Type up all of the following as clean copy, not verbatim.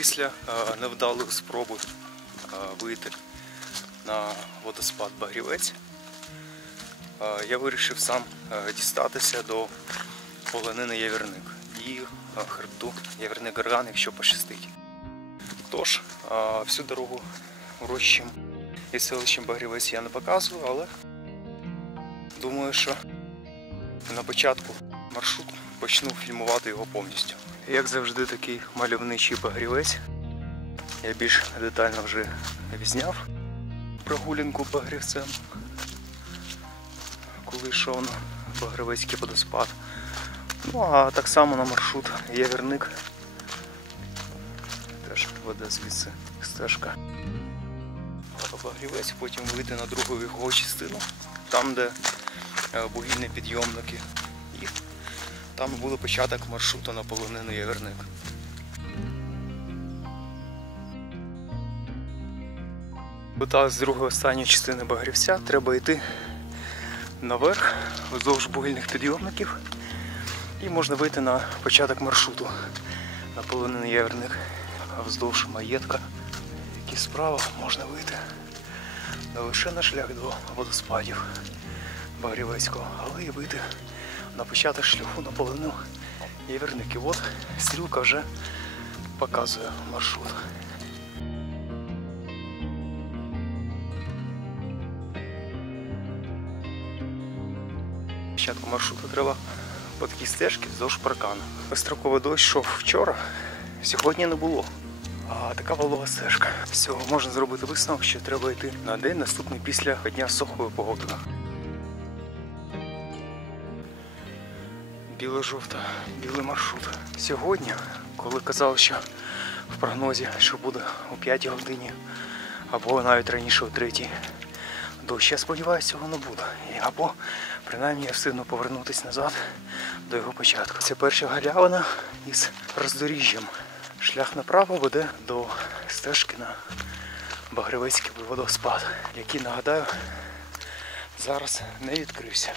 Після невдалої спроби вийти на водоспад Багрівець, я вирішив сам дістатися до полонини Явірник і хребту Явірник-Горган, якщо пощастить. Тож, всю дорогу урочищем і селищем Багрівець я не показую, але думаю, що на початку маршруту почну фільмувати його повністю. Як завжди, такий мальовничий Багрівець. Я більш детально вже відзняв прогулянку Багрівцем, коли йшов на Багрівецький водоспад. Ну а так само на маршрут Явірник. Теж веде звідси стежка. Багрівець, потім вийти на другу його частину, там де вугільні підйомники. І там буде початок маршруту на полонину Явірник. З другої останньої частини Багрівця треба йти наверх, вздовж вугільних підйомників, і можна вийти на початок маршруту на полонину Явірник. Вздовж маєтка, які справа можна вийти не лише на шлях до водоспадів Багрівецького, але і вийти на початок шляху на полонину Явірник. І от стрілка вже показує маршрут. Початку маршруту треба по такій стежці вздовж паркану. Строковий дощ йшов вчора, сьогодні не було. А така волога стежка. З цього можна зробити висновок, що треба йти на день наступний після дня з сухою погодою. Біло-жовта, білий маршрут. Сьогодні, коли казали, що в прогнозі, що буде о 5 годині, або навіть раніше о 3, дощ, я сподіваюся, цього не буде. Або, принаймні, я встигну повернутися назад до його початку. Це перша галявина із роздоріжжям. Шлях направо веде до стежки на Багрівецький водоспад, який, нагадаю, зараз не відкрився,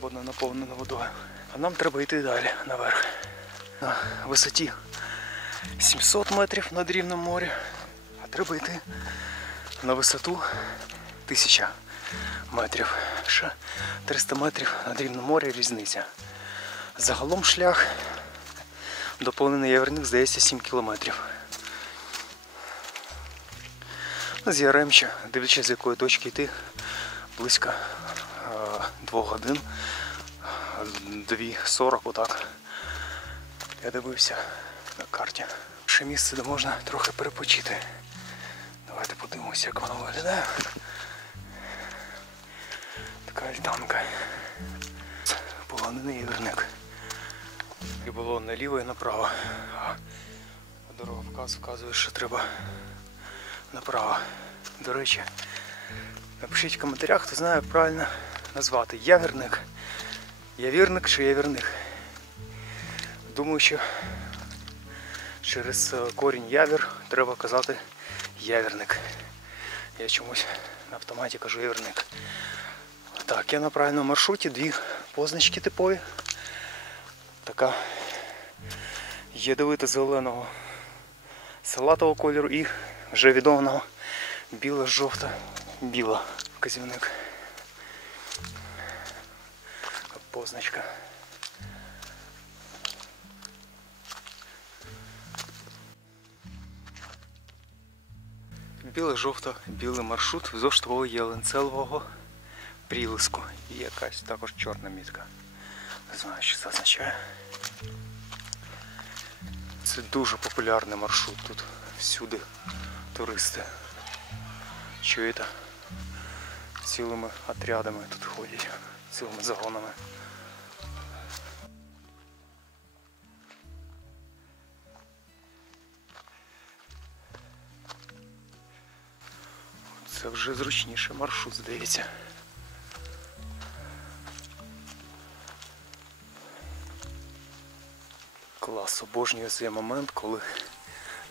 бо не наповнено водою. А нам треба йти далі, наверх. На висоті 700 метрів над рівнем моря, а треба йти на висоту 1000 метрів. Ще 300 метрів над рівнем моря різниця. Загалом шлях до полонини Явірник, здається, 7 кілометрів. З Яремча, дивлячись з якої точки йти, близько 2 годин, 2:40 отак. Я дивився на карті. Ще місце, де можна трохи перепочити. Давайте подивимося, як воно виглядає. Така альтанка. Полонини Явірник. І було наліво і направо. А дороговказ вказує, що треба направо. До речі, напишіть в коментарях, хто знає, як правильно назвати. Явірник, Явірник чи Явірник. Думаю, що через корінь Явір треба казати Явірник. Я чомусь на автоматі кажу Явірник. Так, я на правильному маршруті, 2 позначки типові. Така ядовито-зеленого салатового кольору і вже відомого біло-жовто-біла вказівник. Позначка. Біло-жовто-білий маршрут вздовж твого ялинцевого прилиску. І якась також чорна мітка. Не знаю, що це означає. Це дуже популярний маршрут. Тут всюди туристи. Чуєте? Цілими отрядами тут ходять, цілими загонами. Це вже зручніший маршрут, здається. Клас, обожнюю цей момент, коли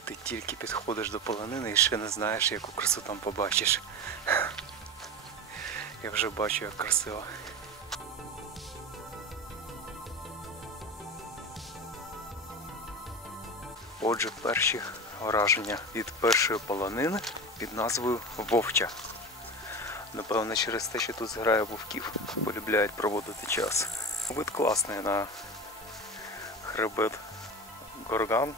ти тільки підходиш до полонини і ще не знаєш, яку красу там побачиш. Я вже бачу, як красиво. Отже, перші враження від першої полонини під назвою Вовча. Напевно, через те, що тут зграє вовків, полюбляють проводити час. Вид класний на хребет Горган.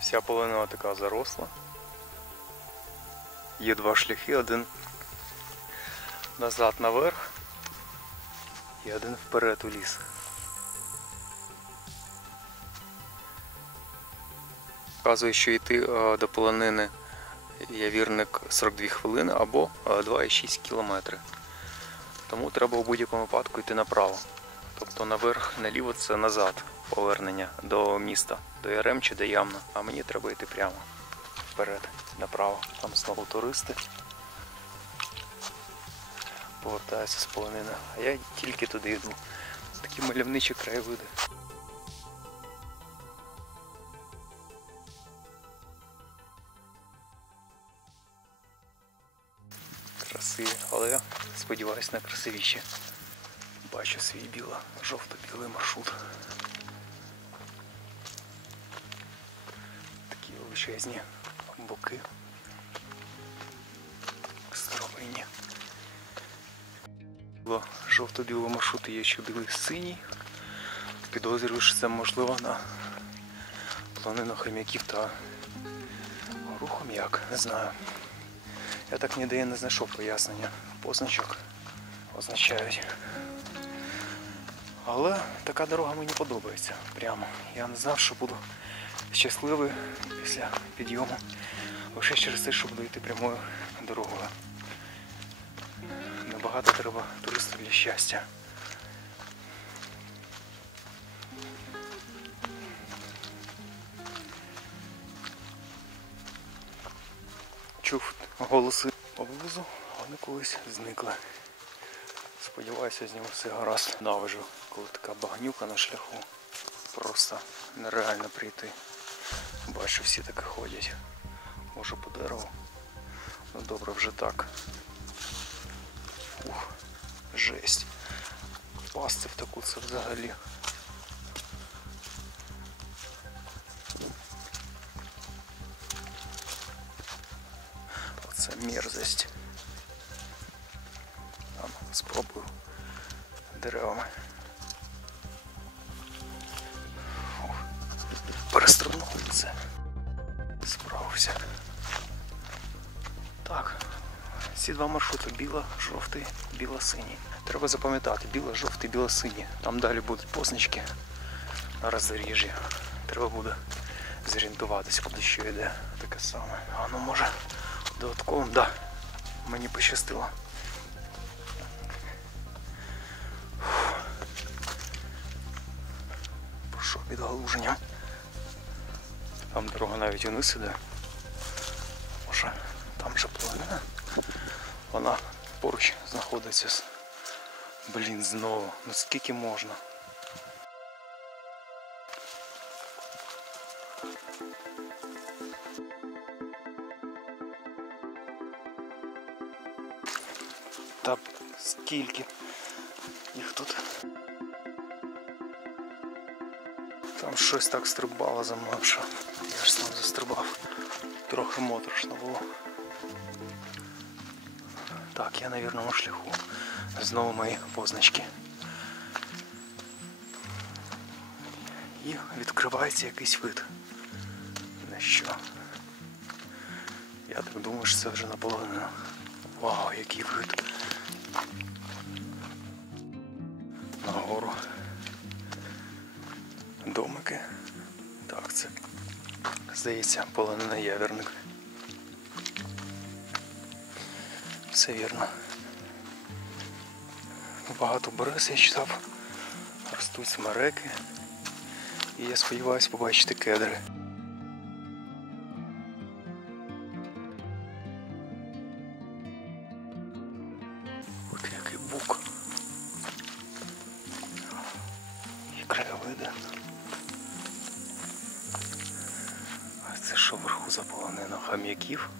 Вся полонина така заросла. Є два шляхи, один назад наверх і один вперед у ліс. Вказує, що йти до полонини Явірник 42 хвилини або 2,6 кілометри. Тому треба у будь-якому випадку йти направо. Тобто наверх, наліво це назад повернення до міста, до Ярем чи до Ямна. А мені треба йти прямо вперед, направо. Там знову туристи повертаються з полонини. А я тільки туди йду. Такі мальовничі краєвиди. Красиві, але я сподіваюся на красивіші. Бачу свій жовто-білий маршрут. Такі величезні боки. Старовинні. Жовто-білого маршруту є ще білий синій. Підозрюю, що це можливо на полонину хом'яків та рухом'як, не знаю. Я так ніде не знайшов пояснення. Позначок означають. Але така дорога мені подобається. Прямо. Я не знав, що буду щасливий після підйому. Лише через те, що буду йти прямою дорогою. Небагато треба туристів для щастя. Чув голоси поблизу, вони колись зникли. Сподіваюся, з ним все гаразд. Навижу, коли така багнюка на шляху. Просто нереально прийти. Бачу, всі так ходять. Може по дереву. Ну добре, вже так. Ух, жесть. Впасти в таку це взагалі. Оце мерзость. Спробую деревами. Перестрибнув це. Справився. Так, ці два маршрути біла-жовтий, біла-синій. Треба запам'ятати, біла-жовтий, біла-синій. Там далі будуть позначки на роздоріжжі. Треба буде зорієнтуватися, куди що йде. Таке саме. А ну може додатковим, да. Мені пощастило. Пішов під галуженням. Там дорога навіть униз іде. Може, там вже полонина. Вона поруч знаходиться з... Блін, знову. Ну скільки можна? Та скільки їх тут? Там щось так стрибало за мною, що я ж сам застрибав. Трохи моторошно було. Так, я на вірному шляху. Знову мої позначки. І відкривається якийсь вид. На що? Я так думаю, що це вже наполовину. Вау, який вид. Нагору. Домики. Так, це, здається, полонина Явірник. Все вірно. Багато берез я читав. Ростуть смереки. І я сподіваюся побачити кедри. От який бук. І краєвиди. А це що вверху заполонено? Хом'яків.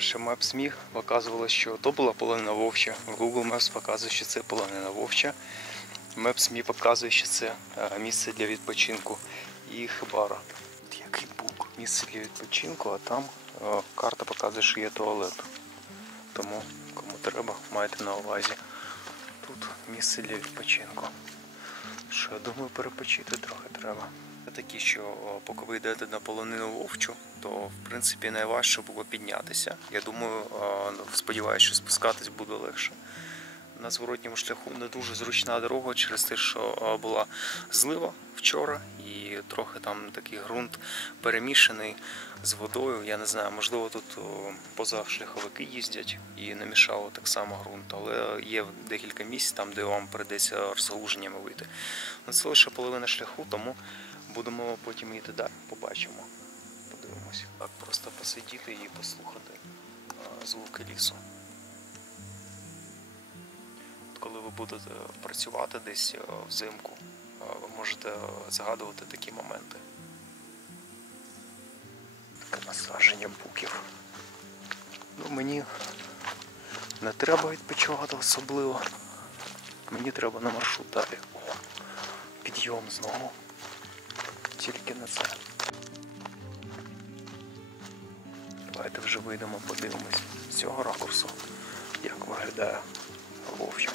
Перше Maps.me показувало, що то була полонина вовча. Google Maps показує, що це полонина вовча. Maps.me показує, що це місце для відпочинку і хибара. Який бук. Місце для відпочинку, а там карта показує, що є туалет. Тому, кому треба, майте на увазі. Тут місце для відпочинку. Що, я думаю, перепочити трохи треба. Такі, що поки ви йдете на полонину вовчу, то в принципі найважче було піднятися. Я думаю, сподіваюся, що спускатись буде легше. На зворотньому шляху не дуже зручна дорога через те, що була злива вчора і трохи там такий ґрунт перемішаний з водою. Я не знаю, можливо тут позашляховики їздять і намішало так само ґрунт, але є декілька місць там, де вам прийдеться розгалуженнями вийти. Це лише половина шляху, тому будемо потім йти далі, побачимо, подивимось. Так, просто посидіти і послухати звуки лісу. Коли ви будете працювати десь взимку, ви можете згадувати такі моменти. Таке насадження буків. Мені не треба відпочивати особливо. Мені треба на маршрут далі. Підйом знову. Тільки на це. Давайте вже вийдемо, подивимось з цього ракурсу, як виглядає вовча.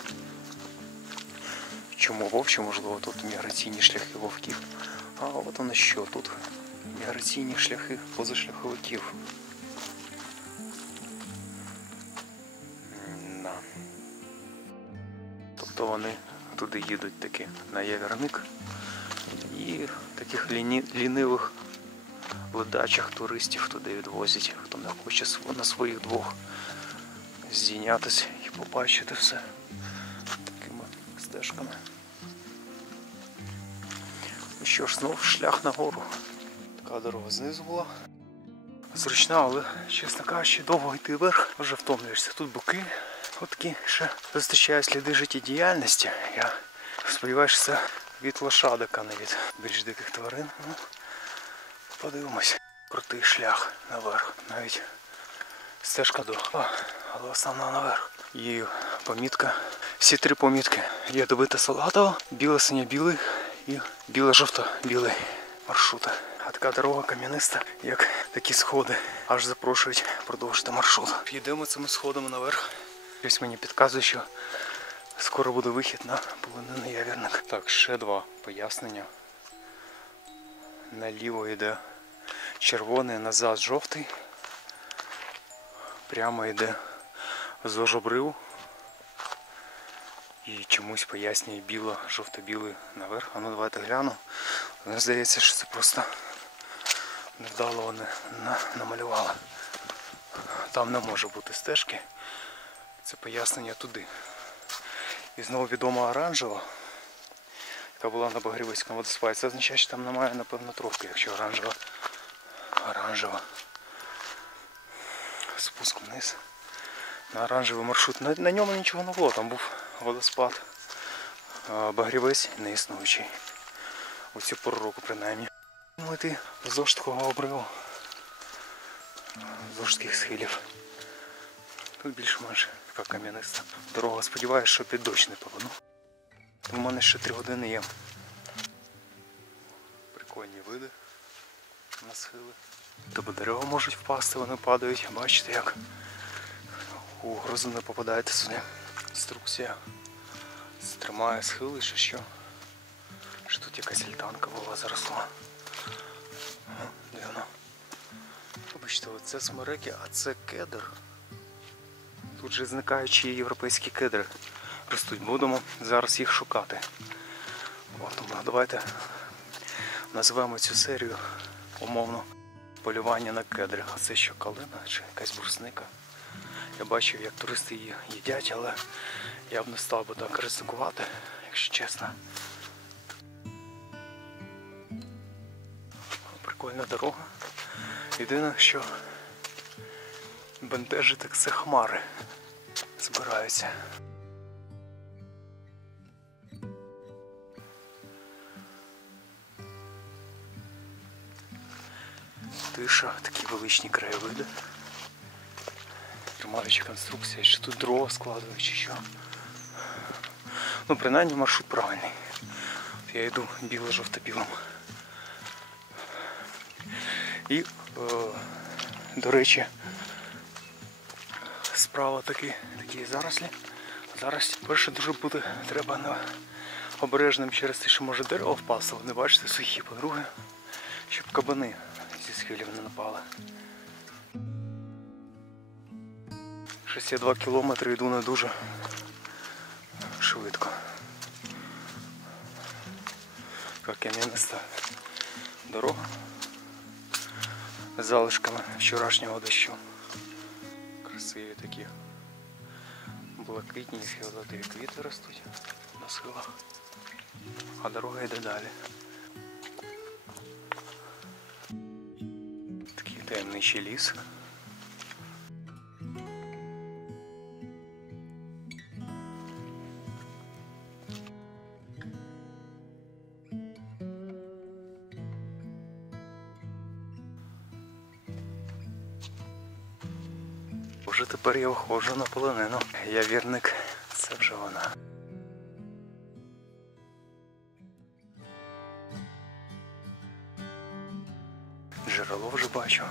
Чому вовча? Можливо, тут міграційні шляхи вовків. А от воно що тут? Міграційні шляхи позашляховиків. Тобто вони туди їдуть таки на Явірник і таких лінивих ледачах туристів туди відвозять, хто не хоче на своїх двох здійнятися і побачити все такими стежками. Ну що ж, знов шлях нагору. Така дорога знизу була. Зручна, але, чесно кажучи, довго йти вверх, вже втомлюєшся. Тут боки, отакі ще зустрічаю сліди життєдіяльності. Я сподіваюся, це від лошадика, не від більш диких тварин. Ну, подивимось. Крутий шлях наверх. Навіть стежка довга, але основна наверх. Є помітка. Всі три помітки. Є добита салатова, біло-синьо-білий і біло-жовто-білий маршрути. А така дорога кам'яниста, як такі сходи, аж запрошують продовжити маршрут. Йдемо цими сходами наверх. Ось мені підказує, що скоро буде вихід на полонинний Явірник. Так, ще два пояснення. Наліво йде червоний, назад жовтий. Прямо йде зожобрив. І чомусь пояснює жовто-білий наверх. А ну давайте гляну. Мені здається, що це просто невдало вони намалювали. Там не може бути стежки. Це пояснення туди. І знову відома оранжева, яка була на Багрівському водоспаді. Це означає, що там немає, напевно, тропки, якщо оранжева. Спуск вниз. На оранжевий маршрут. На ньому нічого не було, там був водоспад. Багрівець неіснуючий. У цю пору року принаймні. Йти вздовж такого обриву. Вздовж таких схилів. Тут більш-менш така кам'яниста дорога. Сподіваюся, що під дощ не повину. У мене ще 3 години є. Прикольні види на схили. Тобто дерева можуть впасти, вони падають. Бачите, як у грозу не попадаєте сюди. Інструкція тримає схили, чи що. Що тут якась альтанка була заросла. Дивно. Вибачте, це смереки, а це кедр. Тут же зникаючі європейські кедри ростуть. Будемо зараз їх шукати. Тому давайте назвемо цю серію умовно полювання на кедри. А це що, калина чи якась брусника? Я бачив, як туристи її їдять, але я б не став би так ризикувати, якщо чесно. Прикольна дорога. Єдине, що бентежить, так це хмари збираються. Тиша, такі величні краєвиди. знаю, чи конструкція, чи тут дрова складують, чи що. Ну, принаймні маршрут правильний. Я йду біло-жовто-білим. І, до речі, справа такі зарослі. Зараз перше дуже буде треба обережним через те, що може дерево впасти, не бачите, сухі. По-друге, щоб кабани зі схилів не напали. Щось я 2 кілометри йду не дуже швидко. Кам'яниста дорога з залишками вчорашнього дощу. Красиві такі блакитні фіолетові квіти ростуть на схилах, а дорога йде далі. Такий таємничий ліс. Вже тепер я виходжу на полонину. Я вірник, це вже вона. Джерело вже бачу.